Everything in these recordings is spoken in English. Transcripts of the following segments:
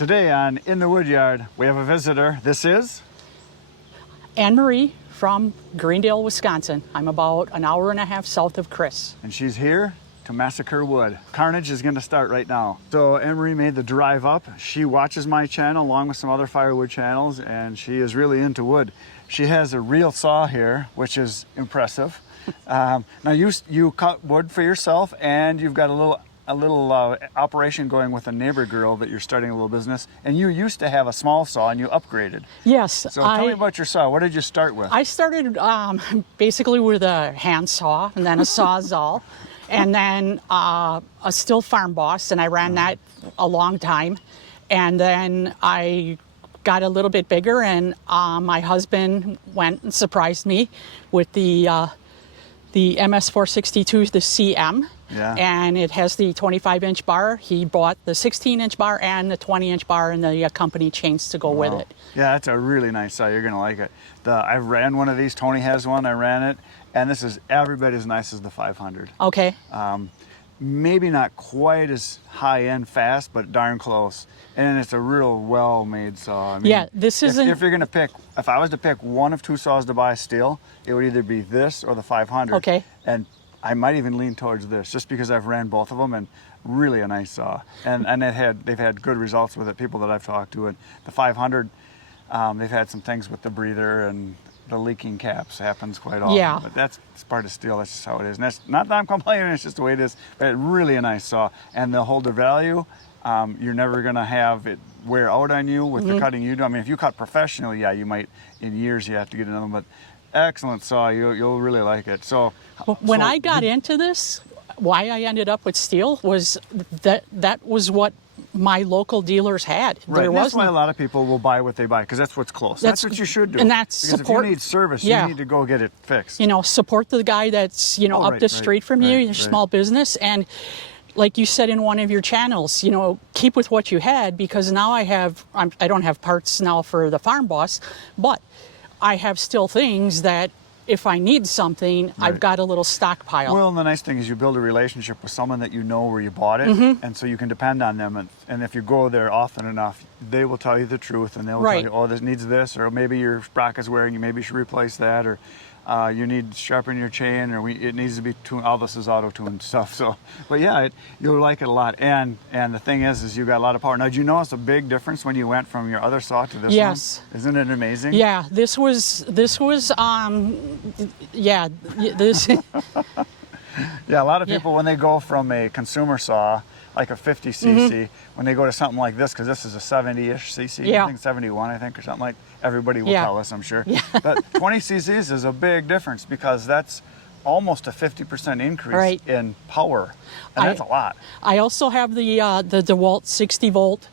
Today on In the Woodyard, we have a visitor. This is? Anne-Marie from Greendale, Wisconsin. I'm about an hour and a half south of Chris. And she's here to massacre wood. Carnage is going to start right now. So Anne-Marie made the drive up. She watches my channel along with some other firewood channels, and she is really into wood. She has a real saw here, which is impressive. Now you cut wood for yourself, and you've got a little operation going with a neighbor girl that you're starting a little business, and you used to have a small saw and you upgraded. Yes. So tell me about your saw. What did you start with? I started basically with a hand saw and then a Sawzall and then a Stihl Farm Boss, and I ran that a long time. And then I got a little bit bigger, and my husband went and surprised me with the MS462, the CM. Yeah. And it has the 25-inch bar. He bought the 16-inch bar and the 20-inch bar and the company chains to go with it. Yeah, that's a really nice saw. You're going to like it. I ran one of these. Tony has one. I ran it. And this is every bit as nice as the 500. Okay. Maybe not quite as high-end fast, but darn close. And it's a real well-made saw. I mean, yeah, this isn't... If you're going to pick, if I was to pick one of two saws to buy still, it would either be this or the 500. Okay. And I might even lean towards this, just because I've ran both of them, and really a nice saw. And they've had good results with it, people that I've talked to. And the 500, they've had some things with the breather and the leaking caps happens quite often. Yeah. But that's part of steel. That's just how it is. And that's not that I'm complaining. It's just the way it is. But really a nice saw, and they'll hold their value. You're never going to have it wear out on you with the cutting you do. I mean, if you cut professionally, yeah, you might, in years, you have to get another one. But excellent saw. You'll really like it. So when I got into this, why I ended up with steel was that was what my local dealers had. Right. That's why a lot of people will buy what they buy, because that's what's close. That's what you should do. And that's because support. If you need service, yeah. you need to go get it fixed. You know, support the guy that's up the street from you, your small business, and like you said in one of your channels, keep with what you had, because now I don't have parts now for the Farm Boss, but I have still things that if I need something, I've got a little stockpile. Well, and the nice thing is you build a relationship with someone that you know where you bought it, and so you can depend on them. And if you go there often enough, they will tell you the truth, and they'll tell you, oh, this needs this, or maybe your sprocket's wearing, you maybe should replace that, or you need to sharpen your chain, or it needs to be tuned. All this is auto-tuned stuff. So, but yeah, you'll like it a lot. And the thing is you got a lot of power. Now, did you notice a big difference when you went from your other saw to this one? Yes. Isn't it amazing? Yeah, this was yeah, this. Yeah, a lot of people, when they go from a consumer saw, like a 50 cc, when they go to something like this, because this is a 70-ish cc, Yeah. I think 71, or something like. Everybody will tell us, I'm sure. Yeah. But 20 cc's is a big difference, because that's almost a 50% increase in power, and that's a lot. I also have the DeWalt 60 volt.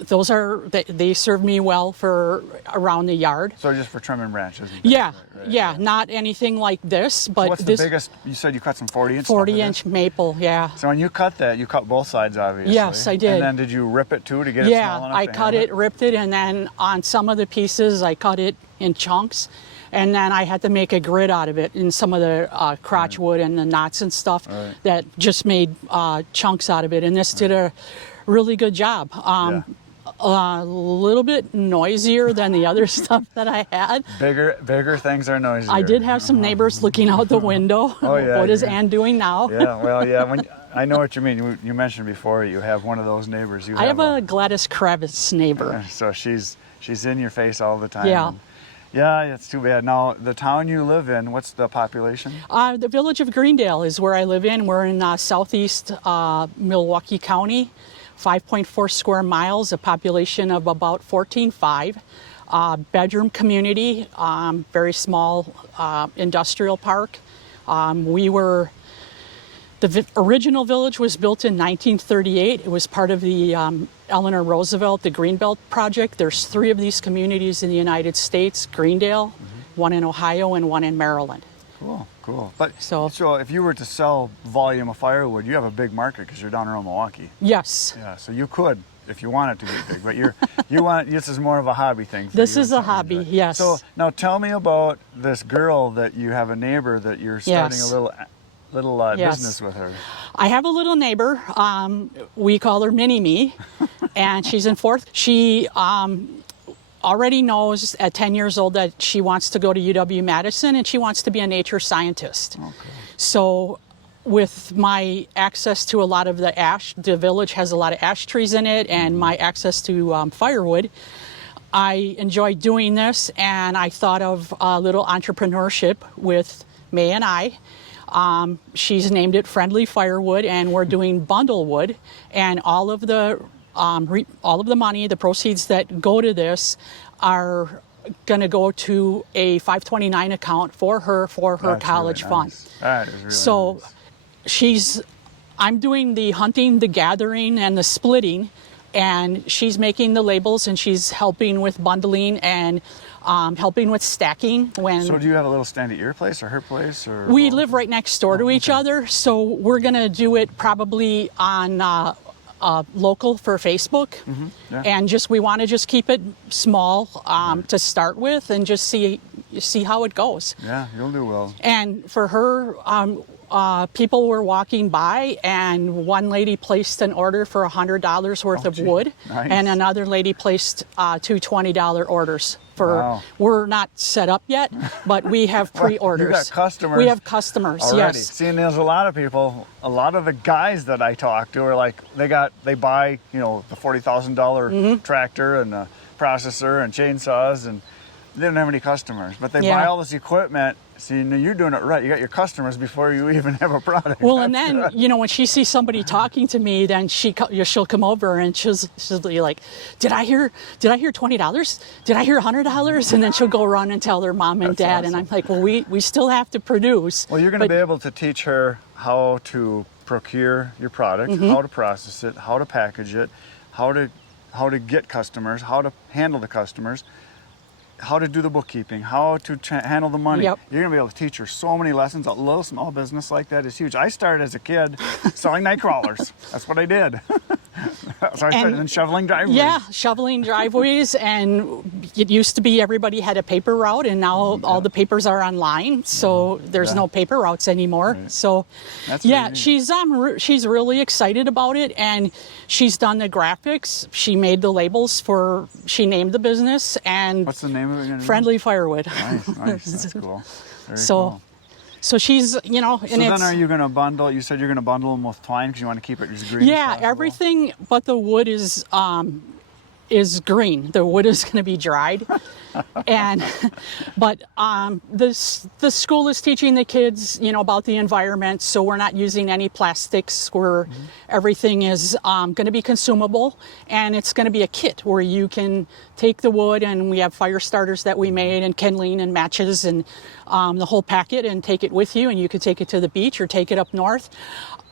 Those they serve me well for around the yard. So just for trimming branches. Yeah, yeah, not anything like this, but so what's the biggest? You said you cut some 40-inch. 40-inch maple, yeah. So when you cut that, you cut both sides, obviously. Yes, I did. And then did you rip it too to get it small enough? Yeah, I cut it, ripped it, and then on some of the pieces, I cut it in chunks, and then I had to make a grid out of it in some of the crotch wood and the knots and stuff that just made chunks out of it, and this did a really good job. A little bit noisier than the other stuff that I had. Bigger things are noisier. I did have some neighbors looking out the window. Oh, yeah. What is Ann doing now? Yeah, well, yeah. I know what you mean. You mentioned before you have one of those neighbors. I have a Gladys Kravitz neighbor. So she's in your face all the time. Yeah. Yeah, it's too bad. Now, the town you live in, what's the population? The village of Greendale is where I live in. We're in southeast Milwaukee County. 5.4 square miles, a population of about 14.5. Bedroom community, very small industrial park. The original village was built in 1938. It was part of the Eleanor Roosevelt, the Greenbelt Project. There's 3 of these communities in the United States, Greendale, one in Ohio, and one in Maryland. Cool. But so if you were to sell volume of firewood, you have a big market because you're down around Milwaukee. Yes. Yeah, so you could if you want it to be big, but this is more of a hobby thing. This is a hobby, yes. So now tell me about this girl that you have, a neighbor that you're starting a little business with her. I have a little neighbor. We call her Mini-Me. and she's in fourth. She already knows at 10 years old that she wants to go to UW-Madison and she wants to be a nature scientist. Okay. So with my access to a lot of the village has a lot of ash trees in it, and my access to firewood, I enjoy doing this, and I thought of a little entrepreneurship with May and I. She's named it Friendly Firewood, and we're doing bundle wood, and all of the money, the proceeds that go to this are going to go to a 529 account for her college really fund. Nice. That is really nice. I'm doing the hunting, the gathering, and the splitting, and she's making the labels, and she's helping with bundling and helping with stacking. So do you have a little stand at your place or her place? Or we live right next door to each other, so we're going to do it probably on local for Facebook. Yeah. And we want to just keep it small to start with, and just see how it goes. Yeah, you'll do well. And for her, people were walking by, and one lady placed an order for $100 worth of wood, nice. And another lady placed two $20 orders. Wow. We're not set up yet, but we have pre-orders. You got customers. We have customers, already. yes. See, and there's a lot of people, a lot of the guys that I talk to are like, they buy, the $40,000 tractor and the processor and chainsaws, and they don't have any customers, but they buy all this equipment. See, you're doing it right. You got your customers before you even have a product. Well, and then, when she sees somebody talking to me, then she'll come over and she'll be like, did I hear $20? Did I hear $100? And then she'll go run and tell their mom and dad. Awesome. And I'm like, well, we still have to produce. Well, you're going to be able to teach her how to procure your product, how to process it, how to package it, how to get customers, how to handle the customers, how to do the bookkeeping, how to handle the money. Yep. You're going to be able to teach her so many lessons. A little small business like that is huge. I started as a kid selling night crawlers. That's what I did. So I started in shoveling driveways. Yeah, shoveling driveways, and it used to be everybody had a paper route, and now all the papers are online, so there's no paper routes anymore. Right. So, that's she's really excited about it, and she's done the graphics. She made the labels she named the business, and what's the name of it again? Friendly Firewood. Nice. That's cool. Very cool. So she's, So then are you going to bundle, you said you're going to bundle them with twine because you want to keep it as green as possible? Everything but the wood is green. The wood is going to be dried. But the school is teaching the kids, about the environment, so we're not using any plastics. Everything is going to be consumable, and it's going to be a kit where you can take the wood, and we have fire starters that we made, and kindling and matches, and the whole packet, and take it with you, and you could take it to the beach or take it up north.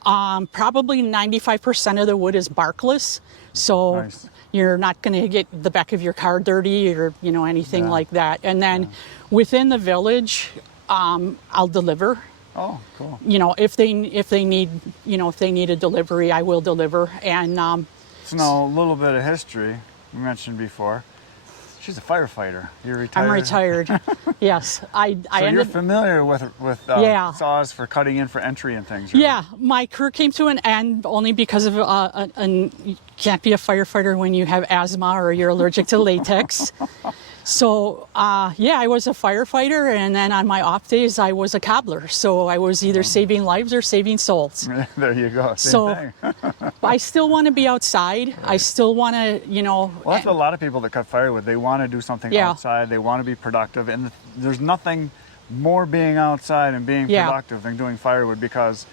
Probably 95% of the wood is barkless, so nice. You're not going to get the back of your car dirty or anything like that. And then within the village, I'll deliver. Oh, cool. If they need a delivery, I will deliver. And so now a little bit of history you mentioned before. She's a firefighter. You're retired. I'm retired. Yes, you're familiar with saws for cutting in for entry and things, right? Yeah, my career came to an end only because of you can't be a firefighter when you have asthma or you're allergic to latex. So, I was a firefighter, and then on my off days, I was a cobbler. So I was either saving lives or saving souls. There you go. Same thing. I still want to be outside. Right. I still want to, Well, that's what a lot of people that cut firewood, they want to do something outside. They want to be productive. And there's nothing more being outside and being productive than doing firewood, because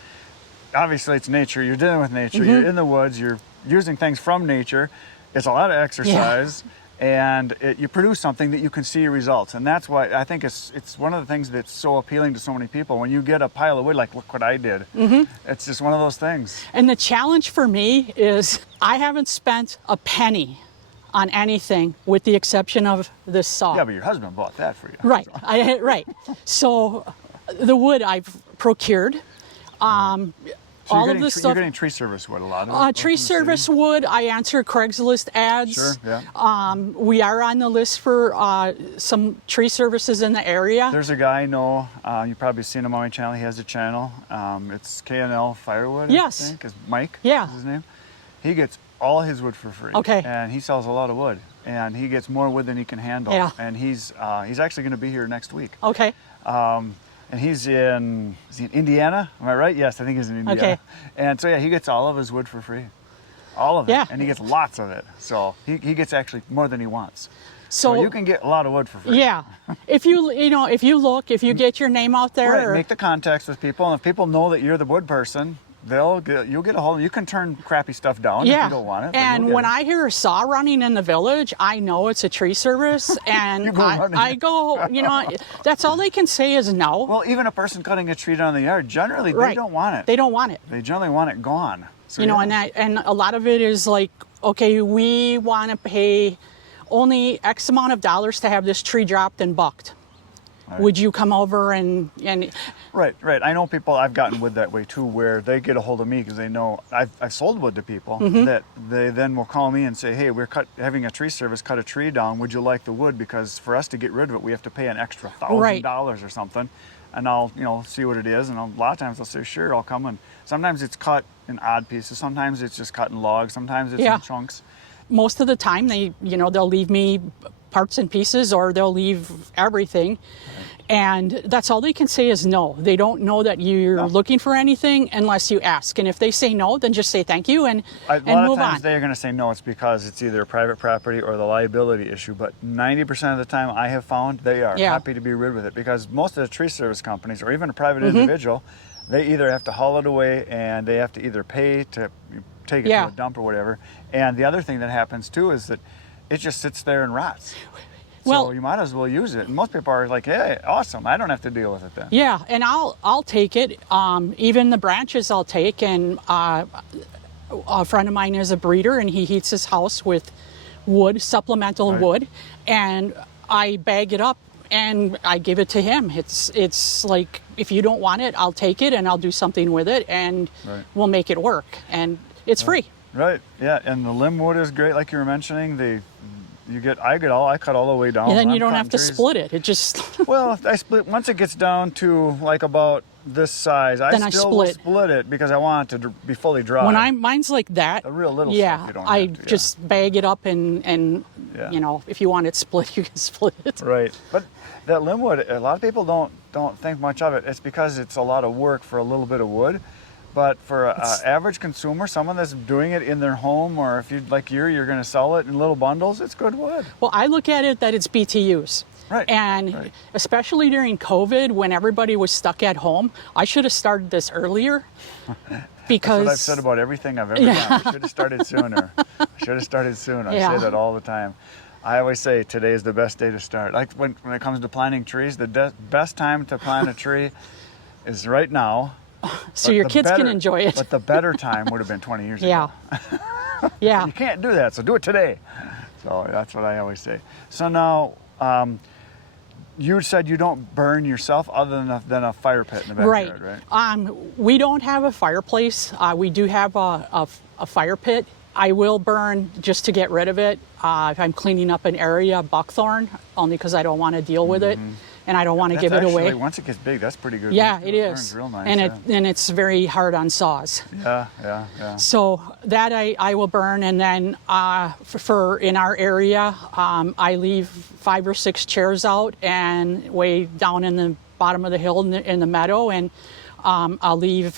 obviously it's nature. You're dealing with nature. You're in the woods. You're using things from nature. It's a lot of exercise. And you produce something that you can see results. And that's why I think it's one of the things that's so appealing to so many people. When you get a pile of wood, like, look what I did. It's just one of those things. And the challenge for me is I haven't spent a penny on anything with the exception of this saw. Yeah, but your husband bought that for you. Right, right. So the wood I've procured. So all of this stuff. You're getting tree service wood, a lot of it? Tree service wood. I answer Craigslist ads. Sure, yeah. We are on the list for some tree services in the area. There's a guy I know, you've probably seen him on my channel. He has a channel. It's K&L Firewood, yes. I think, is Mike. Yeah. Is his name. He gets all his wood for free. Okay. And he sells a lot of wood, and he gets more wood than he can handle. Yeah. And he's actually going to be here next week. Okay. And is he in Indiana? Am I right? Yes, I think he's in Indiana. Okay. And so yeah, he gets all of his wood for free. All of it. Yeah. And he gets lots of it. So he gets actually more than he wants. So you can get a lot of wood for free. yeah, if you get your name out there, Right, make the contacts with people, and if people know that you're the wood person, you'll get a hold of. You can turn crappy stuff down if you don't want it. And when I hear a saw running in the village, I know it's a tree service, and I go, that's all they can say is no. Well, even a person cutting a tree down in the yard, generally they don't want it. They don't want it. They generally want it gone. So, and a lot of it is like, okay, we want to pay only X amount of dollars to have this tree dropped and bucked. Right. Would you come over and Right. I know people, I've gotten wood that way too, where they get a hold of me because they know I've sold wood to people that they then will call me and say, hey, we're having a tree service, cut a tree down. Would you like the wood? Because for us to get rid of it, we have to pay an extra $1,000 or something. And I'll, see what it is. And a lot of times they'll say, sure, I'll come. And sometimes it's cut in odd pieces. Sometimes it's just cut in logs. Sometimes it's in chunks. Most of the time they'll leave me parts and pieces, or they'll leave everything. Right. And that's all they can say is no. They don't know that you're looking for anything unless you ask. And if they say no, then just say thank you and move on. A lot of times they're going to say no. It's because it's either private property or the liability issue. But 90% of the time I have found they are happy to be rid with it, because most of the tree service companies or even a private individual, they either have to haul it away and they have to either pay to take it to a dump or whatever. And the other thing that happens too is that it just sits there and rots. So you might as well use it. And most people are like, hey, awesome, I don't have to deal with it then. Yeah, and I'll take it. Even the branches I'll take. And a friend of mine is a breeder, and he heats his house with wood, supplemental wood, and I bag it up and I give it to him. It's like, if you don't want it, I'll take it and I'll do something with it, and we'll make it work. And it's free. Right. Yeah. And the limb wood is great, like you were mentioning. I cut all the way down. And then you don't have to split it. It just well, I split once it gets down to like about this size. I still will split it because I want it to be fully dry. Mine's like that. A real little stuff you don't have to, just bag it up and if you want it split, you can split it. Right. But that limb wood, a lot of people don't think much of it. It's because it's a lot of work for a little bit of wood. But for an average consumer, someone that's doing it in their home, or if you're going to sell it in little bundles, it's good wood. Well, I look at it that it's BTUs. Right. And especially during COVID, when everybody was stuck at home, I should have started this earlier. Because that's what I've said about everything I've ever done. I should have started sooner. I say that all the time. I always say today is the best day to start. Like when it comes to planting trees, the best time to plant a tree is right now. So your kids can enjoy it. But the better time would have been 20 years ago. Yeah. You can't do that, so do it today. So that's what I always say. So now, you said you don't burn yourself other than a fire pit in the backyard, right? We don't have a fireplace. We do have a fire pit. I will burn just to get rid of it. If I'm cleaning up an area, buckthorn, only because I don't want to deal with it. And I don't want to give it away. Once it gets big, that's pretty good. Yeah, it is. Burns real nice, and it's very hard on saws. Yeah. So that I will burn, and then for in our area, I leave 5 or 6 chairs out and way down in the bottom of the hill in the meadow, and I'll leave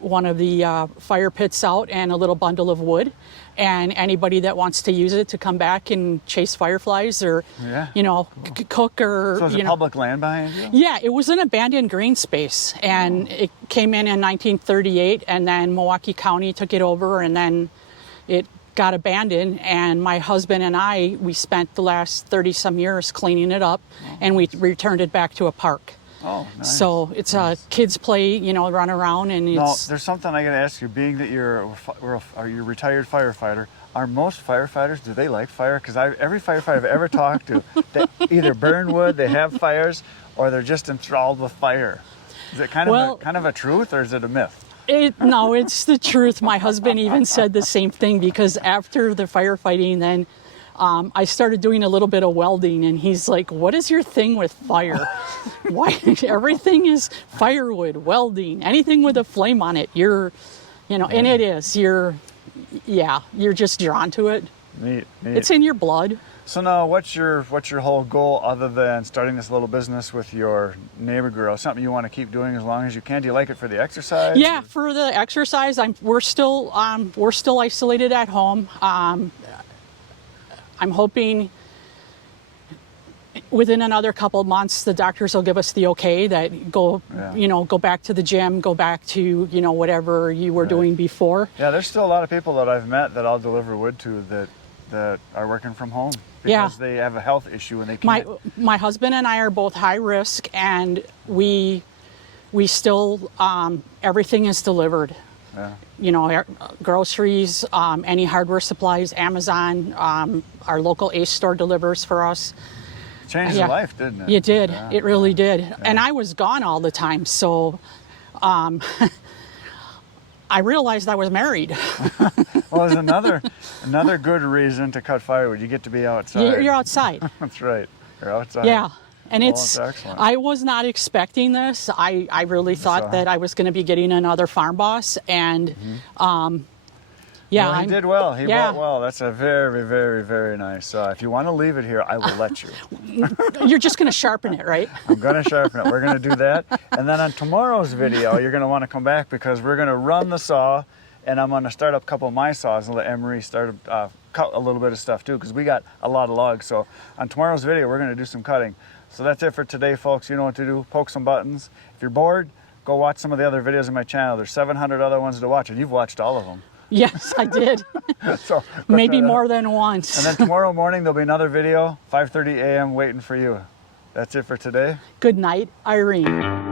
one of the fire pits out and a little bundle of wood. And anybody that wants to use it to come back and chase fireflies or, cook or, So it's public land behind you? Yeah, it was an abandoned green space. And it came in 1938, and then Milwaukee County took it over, and then it got abandoned. And my husband and we spent the last 30-some years cleaning it up, and we returned it back to a park. Oh, nice. So it's kids play, run around, and it's... Now, there's something I got to ask you. Being that you're a retired firefighter, are most firefighters, do they like fire? Because every firefighter I've ever talked to, they either burn wood, they have fires, or they're just enthralled with fire. Is it kind of a truth, or is it a myth? No, it's the truth. My husband even said the same thing, because after the firefighting, then I started doing a little bit of welding, and he's like, what is your thing with fire? Why? Everything is firewood, welding, anything with a flame on it. And it is. yeah, you're just drawn to it. Neat, neat. It's in your blood. So now, what's your whole goal other than starting this little business with your neighbor girl? Something you want to keep doing as long as you can? Do you like it for the exercise? Yeah, for the exercise, we're still isolated at home. I'm hoping within another couple of months the doctors will give us the okay that go back to the gym, go back to whatever you were doing before. Yeah, there's still a lot of people that I've met that I'll deliver wood to that are working from home because they have a health issue and they can't. My husband and I are both high risk, and we still everything is delivered. Yeah. Groceries, any hardware supplies, Amazon, our local Ace store delivers for us. Changed your life, didn't it? It did. Yeah. It really did. Yeah. And I was gone all the time, so I realized I was married. Well, there's another good reason to cut firewood. You get to be outside. You're outside. That's right. You're outside. Yeah. And that's excellent. I was not expecting this. I really thought that I was going to be getting another farm boss, and well, he did well. He bought well. That's a very, very, very nice. If you want to leave it here, I will let you. You're just going to sharpen it, right? I'm going to sharpen it. We're going to do that. And then on tomorrow's video, you're going to want to come back because we're going to run the saw, and I'm going to start up a couple of my saws and let Emery start cut a little bit of stuff too, because we got a lot of logs. So on tomorrow's video, we're going to do some cutting. So that's it for today, folks. You know what to do. Poke some buttons. If you're bored, go watch some of the other videos on my channel. There's 700 other ones to watch, and you've watched all of them. Yes, I did. So maybe more than once. And then tomorrow morning, there'll be another video, 5:30 a.m. waiting for you. That's it for today. Good night, Irene.